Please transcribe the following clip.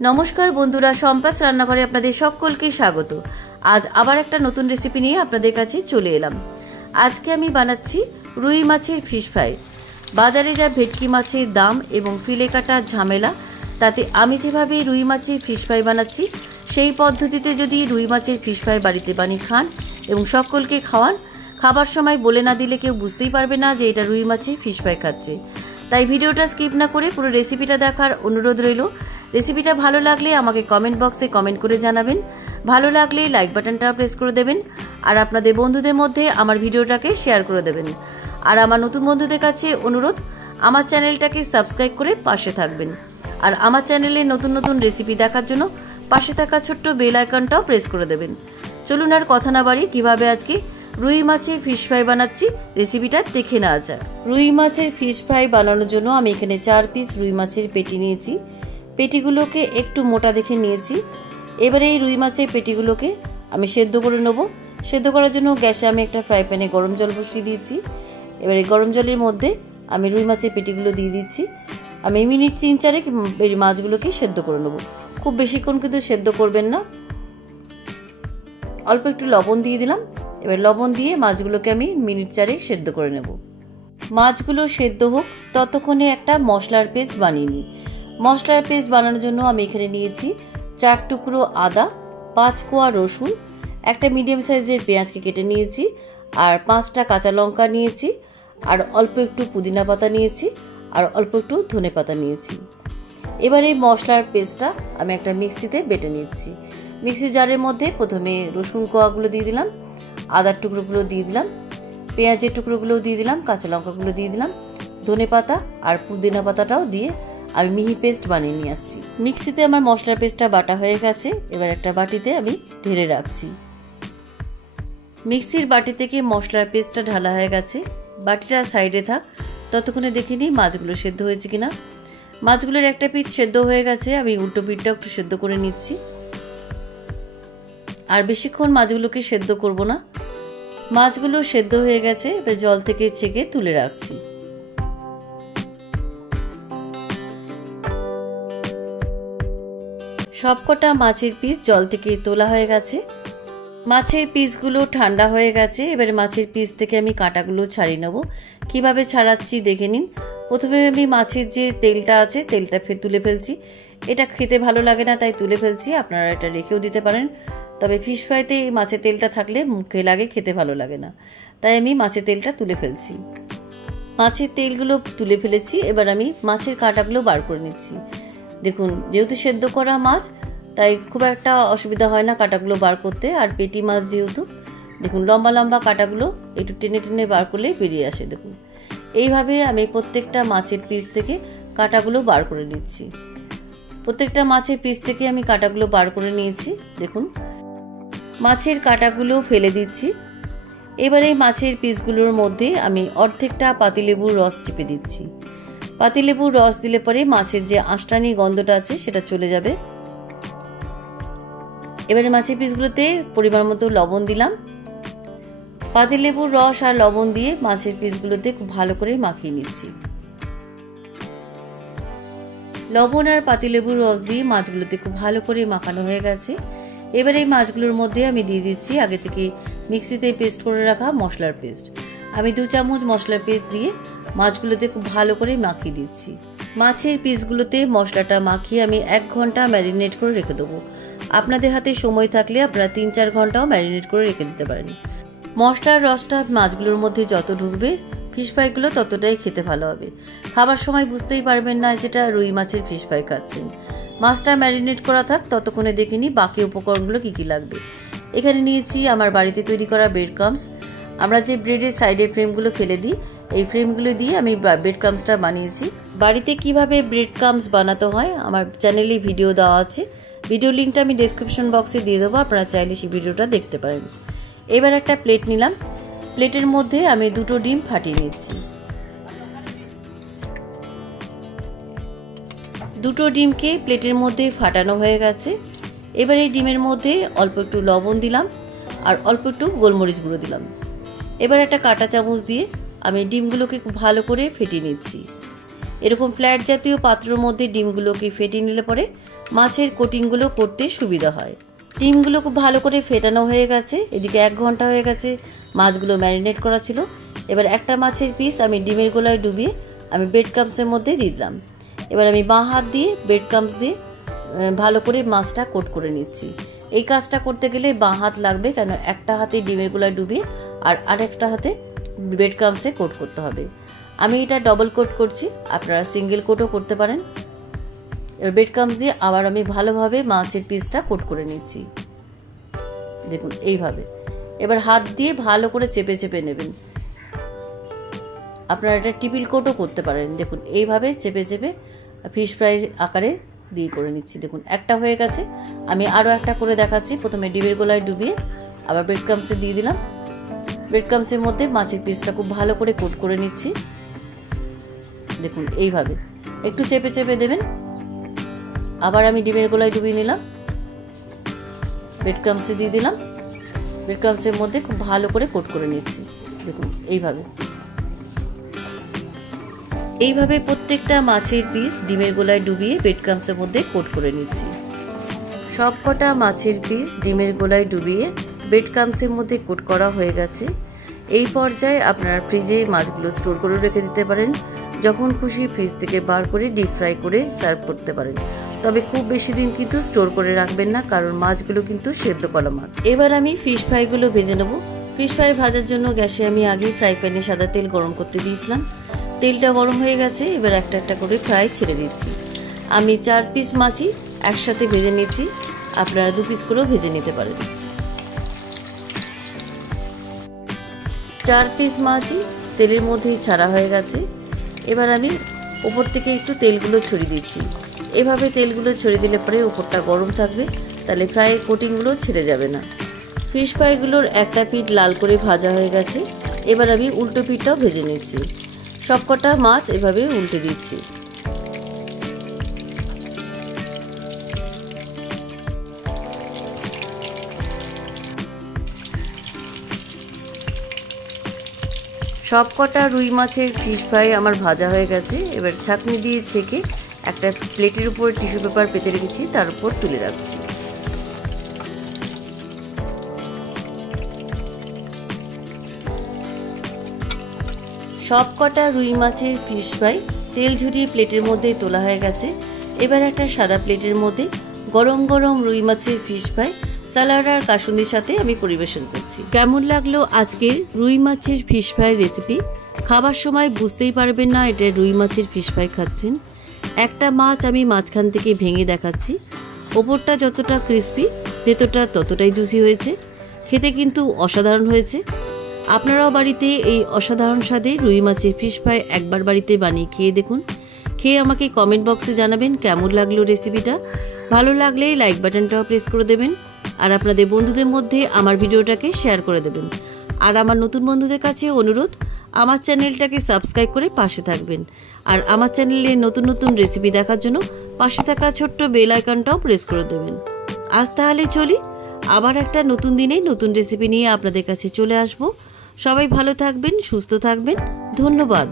नमस्कार बंधुरा सम्पास रान्नाघरे आपनादेर सकलके स्वागत। आज आबार एकटा नतून रेसिपि निये आपनादेर काछे चले एलाम। आजके आमी बानाच्छि रुई माछेर फिश फ्राई। बाजारे जा भेटकी माछेर दाम एबं फिले काटार झामेला ताते आमी जेभाबे रुई माछेर फिश फ्राई बानाच्छि सेई पद्धतिते जदि रुई माछेर फिश फ्राई बाड़ीते बानिये खान एबं सकलके खाওয়ান, खाবার समय बोले ना दिले केउ बुझतेई पारबे ना जे एटा रुई माछेर फिश फ्राई खाচ্ছে। ताई भिडियोटा स्किप ना करे पुरो रेसिपिटा देखार अनुरोध रइल। रेसिपिटा भालो लागले आमाके कमेंट बक्से कमेंट करे जानाबेन, भालो लागले लाइक बाटनटा प्रेस करे देबेन और आपनादेर बंधुदेर मध्य आमार भिडियोटाके शेयर करे देबेन। और आमार नतुन बंधुदेर काछे अनुरोध आमार चैनेलटाके सबस्क्राइब करे पाशे थाकबेन और आमार चैनेले नतुन नतुन रेसिपि देखार जोन्नो पाशे थाका छोट्ट बेल आइकनटाओ प्रेस करे देबेन। चलुन आर कथा ना बाड़िये किभाबे आजके रुई माछेर फिश फ्राई बानाচ্ছি रेसिपिटा देखे नेওয়া যাক। रुई माछेर फिश फ्राई बानाনোর জন্য আমি এখানে 4 পিস রুই মাছের পেটি নিয়েছি। পেটিগুলোকে একটু মোটা দেখে নিয়েছি। এবারে এই রুই মাছের পেটিগুলোকে আমি সেদ্ধ করে নেব। সেদ্ধ করার জন্য গ্যাসে আমি একটা ফ্রাই প্যানে গরম জল বসিয়ে দিয়েছি। এবারে গরম জলের মধ্যে আমি রুই মাছের পেটিগুলো দিয়ে দিচ্ছি। আমি মিনিট 3-4 এই মাছগুলোকে সেদ্ধ করে নেব। খুব বেশিক্ষণ কিন্তু সেদ্ধ করবেন না। অল্প একটু লবণ দিয়ে দিলাম। এবার লবণ দিয়ে মাছগুলোকে আমি মিনিট 4 সেদ্ধ করে নেব। মাছগুলো সেদ্ধ হোক ততক্ষণে একটা মশলার পেস্ট বানিয়ে নিই। মশলার পেস্ট বানানোর জন্য আমি এখানে নিয়েছি 4 টুকরো আদা, 5 কোয়া রসুন, একটা মিডিয়াম সাইজের পেঁয়াজকে কেটে নিয়েছি আর 5টা কাঁচা লঙ্কা নিয়েছি আর অল্প একটু পুদিনা পাতা নিয়েছি আর অল্প একটু ধনে পাতা নিয়েছি। এবার এই মশলার পেস্টটা আমি একটা মিক্সিতে বেটে নিচ্ছি। মিক্সি জারের মধ্যে প্রথমে রসুন কোয়াগুলো দিয়ে দিলাম, আদার টুকরোগুলো দিয়ে দিলাম, পেঁয়াজের টুকরোগুলো দিয়ে দিলাম, কাঁচা লঙ্কাগুলো দিয়ে দিলাম, ধনে পাতা আর পুদিনা পাতাটাও দিয়ে আমি মিহি পেস্ট বানিয়ে নিয়ে আসছি। মিক্সিতে আমার মশলার পেস্টটা বাটা হয়ে গেছে। এবার একটা বাটিতে আমি ঢেলে রাখছি। মিক্সির বাটি থেকে মশলার পেস্টটা ঢালা হয়ে গেছে। বাটিটা সাইডে থাক, ততক্ষণে দেখে নিই মাছগুলো সেদ্ধ হয়েছে কিনা। মাছগুলোর একটা পিঠ সেদ্ধ হয়ে গেছে, আমি উল্টো পিঠটা একটু সেদ্ধ করে নিচ্ছি। আর বেশিক্ষণ মাছগুলোকে সেদ্ধ করব না। মাছগুলো সেদ্ধ হয়ে গেছে, এবার জল থেকে ছেঁকে তুলে রাখছি। সবকটা মাছের পিস জল থেকে তোলা হয়ে গেছে। মাছের পিসগুলো ঠান্ডা হয়ে গেছে। এবারে মাছের পিস থেকে আমি কাঁটাগুলো ছাড়িয়ে নেব। কিভাবে ছাড়াচ্ছি দেখে নিন। প্রথমে আমি মাছের যে তেলটা আছে তেলটা তুলে ফেলছি। এটা খেতে ভালো লাগে না তাই তুলে ফেলছি, আপনারা এটা রেখেও দিতে পারেন। তবে ফিশ ফ্রাইতে মাছের তেলটা থাকলে মুখে লাগে, খেতে ভালো লাগে না, তাই আমি মাছের তেলটা তুলে ফেলছি। মাছের তেলগুলো তুলে ফেলেছি। এবার আমি মাছের কাঁটাগুলো বার করে নিচ্ছি। দেখুন, যেহেতু সেদ্ধ করা মাছ তাই খুব একটা অসুবিধা হয় না কাঁটাগুলো বার করতে। আর পেটি মাছ যেহেতু, দেখুন লম্বা লম্বা কাঁটাগুলো একটু টেনে টেনে বার করলে বেরিয়ে আসে। দেখুন এইভাবে আমি প্রত্যেকটা মাছের পিস থেকে কাঁটাগুলো বার করে নিচ্ছি। প্রত্যেকটা মাছের পিস থেকে আমি কাঁটাগুলো বার করে নিয়েছি। দেখুন মাছের কাঁটাগুলো ফেলে দিচ্ছি। এবারে মাছের পিসগুলোর মধ্যে আমি অর্ধেকটা পাতিলেবুর রস চিপে দিচ্ছি। পাতিলেবুর রস দিলে পরে মাছের যে আঁশটানি গন্ধটা আছে সেটা চলে যাবে। এবারে মাছের পিসগুলোতে পরিমাণ মতো লবণ দিলাম। পাতিলেবুর রস আর লবণ দিয়ে মাছের পিসগুলোতে খুব ভালো করে মাখিয়ে নিচ্ছি। লবণ আর পাতিলেবুর রস দিয়ে মাছগুলোতে খুব ভালো করে মাখানো হয়ে গেছে। এবারে এই মাছগুলোর মধ্যে আমি দিয়ে দিচ্ছি আগে থেকে মিক্সিতে পেস্ট করে রাখা মশলার পেস্ট। আমি 2 চামচ মশলার পেস্ট দিয়ে মাছগুলোতে খুব ভালো করে মাখিয়ে দিচ্ছি। মাছের পিসগুলোতে মশলাটা মাখিয়ে আমি 1 ঘন্টা ম্যারিনেট করে রেখে দেবো। আপনাদের হাতে সময় থাকলে আপনারা 3-4 ঘন্টাও ম্যারিনেট করে রেখে দিতে পারেন। মশলার রসটা মাছগুলোর মধ্যে যত ঢুকবে ফিশ ফ্রাইগুলো ততটাই খেতে ভালো হবে। খাবার সময় বুঝতেই পারবেন না যেটা রুই মাছের ফিশ ফ্রাই খাচ্ছেন। মাছটা ম্যারিনেট করা থাক, ততক্ষণে দেখে নিই বাকি উপকরণগুলো কী কী লাগবে। এখানে নিয়েছি আমার বাড়িতে তৈরি করা ব্রেড ক্রাম্বস। আমরা যে ব্রেডের সাইডে ফ্রেমগুলো ফেলে দিই এই ফ্রেমগুলো দিয়ে আমি ব্রেড ক্রাম্বসটা বানিয়েছি। বাড়িতে কিভাবে ব্রেড ক্রাম্বস বানাতে হয় আমার চ্যানেলে ভিডিও দেওয়া আছে, ভিডিও লিঙ্কটা আমি ডেসক্রিপশন বক্সে দিয়ে দেবো, আপনারা চাইলে সেই ভিডিওটা দেখতে পারেন। এবার একটা প্লেট নিলাম। প্লেটের মধ্যে আমি 2টো ডিম ফাটিয়ে নিচ্ছি। 2টো ডিমকে প্লেটের মধ্যে ফাটানো হয়ে গেছে। এবার এই ডিমের মধ্যে অল্প একটু লবণ দিলাম আর অল্প একটু গোলমরিচ গুঁড়ো দিলাম। এবার একটা কাঁটা চামচ দিয়ে আমি ডিমগুলোকে খুব ভালো করে ফেটিয়ে নিচ্ছি। এরকম ফ্ল্যাট জাতীয় পাত্রের মধ্যে ডিমগুলোকে ফেটিয়ে নিলে পরে মাছের কোটিংগুলো করতে সুবিধা হয়। ডিমগুলো খুব ভালো করে ফেটানো হয়ে গেছে। এদিকে 1 ঘন্টা হয়ে গেছে মাছগুলো ম্যারিনেট করা ছিল। এবার একটা মাছের পিস আমি ডিমের গোলায় ডুবিয়ে আমি ব্রেড ক্রাম্বসের মধ্যে দিয়ে দিলাম। এবার আমি বাঁ হাত দিয়ে ব্রেড ক্রাম্বস দিয়ে ভালো করে মাছটা কোট করে নিচ্ছি। এই কাজটা করতে গেলে বাঁ হাত লাগবে, কেন একটা হাতে ডিমের গোলায় ডুবিয়ে আর আরেকটা হাতে ব্রেড ক্রাম্বসে কোট করতে হবে। আমি এটা ডবল কোট করছি, আপনারা সিঙ্গেল কোটও করতে পারেন। এবার ব্রেড ক্রাম্বস দিয়ে আবার আমি ভালোভাবে মাছের পিসটা কোট করে নিচ্ছি, দেখুন এইভাবে। এবার হাত দিয়ে ভালো করে চেপে চেপে নেবেন। আপনারা এটা টিপিল কোটও করতে পারেন। দেখুন এইভাবে চেপে চেপে ফিশ ফ্রাই আকারে দিয়ে করে নিচ্ছি। দেখুন একটা হয়ে গেছে, আমি আরও একটা করে দেখাচ্ছি। প্রথমে ডিমের গোলায় ডুবিয়ে আবার ব্রেড ক্রাম্বসে দিয়ে দিলাম। ব্রেড ক্রাম্বসের মধ্যে মাছের পিসটা খুব ভালো করে কোট করে নিচ্ছি। দেখুন এইভাবে একটু চেপে চেপে দেবেন। আবার আমি ডিমের গোলায় ডুবিয়ে নিলাম, ব্রেড ক্রাম্বসে দিয়ে দিলাম। ব্রেড ক্রাম্বসের মধ্যে খুব ভালো করে কোট করে নিচ্ছি। দেখুন এইভাবে এইভাবে প্রত্যেকটা মাছের পিস ডিমের গোলায় ডুবিয়ে ব্রেড ক্রাম্বসের মধ্যে কোট করে নিচ্ছি। সবকটা মাছের পিস ডিমের গোলায় ডুবিয়ে ব্রেড ক্রাম্বসের মধ্যে কোট করা হয়ে গেছে। এই পর্যায়ে আপনারা ফ্রিজে মাছগুলো স্টোর করে রেখে দিতে পারেন। যখন খুশি ফ্রিজ থেকে বার করে ডিপ ফ্রাই করে সার্ভ করতে পারেন। তবে খুব বেশি দিন কিন্তু স্টোর করে রাখবেন না, কারণ মাছগুলো কিন্তু সেদ্ধ করা মাছ। এবার আমি ফিশ ফ্রাইগুলো ভেজে নেব। ফিশ ফ্রাই ভাজার জন্য গ্যাসে আমি আগে ফ্রাই প্যানে সাদা তেল গরম করতে দিয়েছিলাম। তেলটা গরম হয়ে গেছে, এবার একটা একটা করে ফ্রাই ছেড়ে দিচ্ছি। আমি 4 পিস মাছই একসাথে ভেজে নিচ্ছি, আপনারা 2 পিস করেও ভেজে নিতে পারেন। 4 পিস মাছই তেলের মধ্যেই ছাড়া হয়ে গেছে। এবার আমি উপর থেকে একটু তেলগুলো ছড়িয়ে দিচ্ছি। এভাবে তেলগুলো ছড়িয়ে দিলে পরে উপরটা গরম থাকবে, তাহলে ফ্রাইয়ের কোটিংগুলো ছেড়ে যাবে না। ফিশ ফ্রাইগুলোর একটা পিঠ লাল করে ভাজা হয়ে গেছে। এবার আমি উল্টো পিঠটাও ভেজে নিচ্ছি। সবকটা মাছ এভাবে উল্টে দিচ্ছি। সবকটা রুই মাছের ফিশ ফ্রাই আমার ভাজা হয়ে গেছে। এবার ছাঁকনি দিয়ে ছেঁকে একটা প্লেটের উপর টিস্যু পেপার পেতে রেখেছি, তার উপর তুলে রাখছি। সবকটা রুই মাছের ফিশ ফ্রাই তেল ঝরিয়ে প্লেটের মধ্যে তোলা হয়ে গেছে। এবার একটা সাদা প্লেটের মধ্যে গরম গরম রুই মাছের ফিশ ফ্রাই স্যালাড আর কাসুন্দির সাথে আমি পরিবেশন করছি। কেমন লাগলো আজকের রুই মাছের ফিশ ফ্রাই রেসিপি? খাবার সময় বুঝতেই পারবেন না এটা রুই মাছের ফিশ ফ্রাই খাচ্ছেন। একটা মাছ আমি মাঝখান থেকে ভেঙে দেখাচ্ছি। ওপরটা যতটা ক্রিস্পি, ভেতরটা ততটাই জুসি হয়েছে। খেতে কিন্তু অসাধারণ হয়েছে। আপনারাও বাড়িতে এই অসাধারণ স্বাদে রুই মাছের ফিশ ফ্রাই একবার বাড়িতে বানিয়ে খেয়ে দেখুন। খেয়ে আমাকে কমেন্ট বক্সে জানাবেন কেমন লাগলো রেসিপিটা। ভালো লাগলে লাইক বাটনটাও প্রেস করে দেবেন, আর আপনাদের বন্ধুদের মধ্যে আমার ভিডিওটাকে শেয়ার করে দেবেন। আর আমার নতুন বন্ধুদের কাছে অনুরোধ, আমার চ্যানেলটাকে সাবস্ক্রাইব করে পাশে থাকবেন। আর আমার চ্যানেলে নতুন নতুন রেসিপি দেখার জন্য পাশে থাকা ছোট্ট বেল আইকনটাও প্রেস করে দেবেন। আজ তাহলে চলি, আবার একটা নতুন দিনে নতুন রেসিপি নিয়ে আপনাদের কাছে চলে আসব। সবাই ভালো থাকবেন, সুস্থ থাকবেন। ধন্যবাদ।